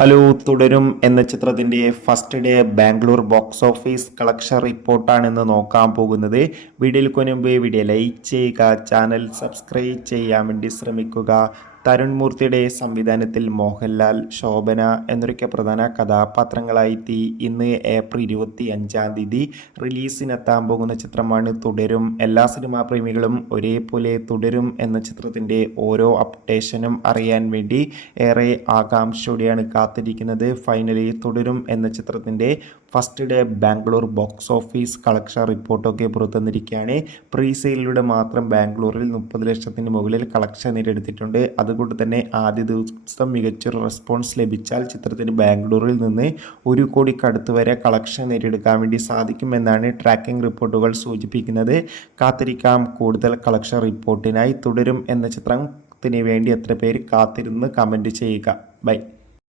Hello, തുടരും എന്ന ചിത്രത്തിന്റെ first day Bangalore box office collection റിപ്പോർട്ടാണ് ഇന്ന് നോക്കാൻ പോകുന്നത്. വീഡിയോയിൽ മുൻപ് വീഡിയോ ലൈക്ക് ചെയ്യുക, ചാനൽ സബ്സ്ക്രൈബ് ചെയ്യാൻ വേണ്ടി ശ്രമിക്കുക. തരുൺ മൂർത്തിയുടെ സംവിധാനത്തിൽ മോഹൻലാൽ, ശോഭന എന്നൊക്കെ പ്രധാന കഥാപാത്രങ്ങളായി ഇന്ന് ഏപ്രിൽ 25 റിലീസിനെത്താൻ പോകുന്ന ചിത്രമാണ് തുടരും. എല്ലാ സിനിമാ പ്രേമികളും ഒരേപോലെ തുടരും എന്ന ചിത്രത്തിൻ്റെ ഓരോ അപ്ഡേഷനും അറിയാൻ വേണ്ടി ഏറെ ആകാംക്ഷയോടെയാണ് കാത്തിരിക്കുന്നത്. ഫൈനലി തുടരും എന്ന ചിത്രത്തിൻ്റെ first day Bangalore box office collection റിപ്പോർട്ടൊക്കെ പുറത്തുവന്നിരിക്കുകയാണ്. പ്രീ സെയിലിലൂടെ മാത്രം ബാംഗ്ലൂരിൽ 30 ലക്ഷത്തിന് മുകളിൽ കളക്ഷൻ നേടിയെടുത്തിട്ടുണ്ട്. അതുകൊണ്ട് തന്നെ ആദ്യ ദിവസം മികച്ചൊരു റെസ്പോൺസ് ലഭിച്ചാൽ ചിത്രത്തിന് ബാംഗ്ലൂരിൽ നിന്ന് 1 കോടിക്കടുത്ത് വരെ കളക്ഷൻ നേടിയെടുക്കാൻ വേണ്ടി സാധിക്കുമെന്നാണ് ട്രാക്കിംഗ് റിപ്പോർട്ടുകൾ സൂചിപ്പിക്കുന്നത്. കാത്തിരിക്കാം കൂടുതൽ കളക്ഷൻ റിപ്പോർട്ടിനായി. തുടരും എന്ന ചിത്രത്തിന് വേണ്ടി എത്ര പേര് കാത്തിരുന്ന് കമൻറ്റ് ചെയ്യുക. ബൈ.